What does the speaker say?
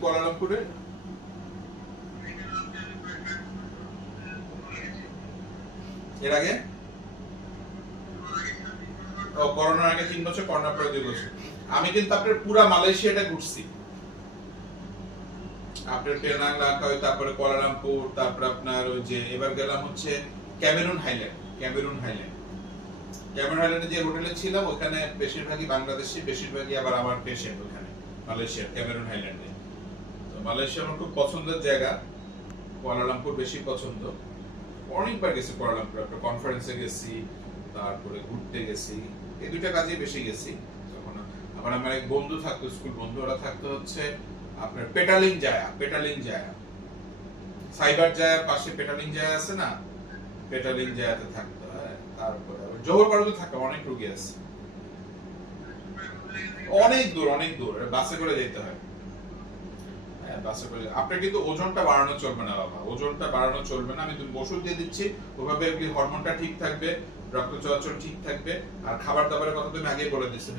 কুয়ালালামপুরে? এর আগে করোনার আগে 3 বছর, করোনার পরে 2 বছর। আমি কিন্তু আপনার পুরা মালয়েশিয়াটা ঘুরছি। আপনার পেনাং, লাকাই, তারপরে কুয়ালালামপুর, তারপর আপনার ওই যে এবার গেলাম হচ্ছে ক্যামেরুন হাইল্যান্ড। ক্যামেরুন হাইল্যান্ডে যে হোটেলে ছিলাম ওখানে বেশিরভাগই বাংলাদেশি, বেশিরভাগই আবার আমার পেশেন্ট ওখানে মালয়েশিয়ার ক্যামেরুন হাইল্যান্ডে। তো মালয়েশিয়া আমার খুব পছন্দের জায়গা, কুয়ালালামপুর বেশি পছন্দ। অনেকবার গেছি কুয়ালালামপুর, আপনার কনফারেন্সে গেছি, তারপরে ঘুরতে গেছি, এই দুইটা কাজে বেশি গেছি। তখন আবার আমার এক বন্ধু থাকতো, স্কুল বন্ধু, ওরা থাকতো হচ্ছে আপনার পেটালিং জায়া সাইবার জায়ার পাশে পেটালিং জায়া আছে না, পেটালিং জায়াতে থাকতো। তারপরে জোহর বারুতে থাকা অনেক রোগী আছে, অনেক দূর, বাসে করে যেতে হয়। বাসে করে। আপনার কিন্তু ওজনটা বাড়ানো চলবে না বাবা, ওজনটা বাড়ানো চলবে না। আমি ওষুধ দিয়ে দিচ্ছি, ওভাবে হরমোনটা ঠিক থাকবে, রক্ত চলাচল ঠিক থাকবে, আর খাবার দাবারের কথা তুমি আগেই বলে দিচ্ছি।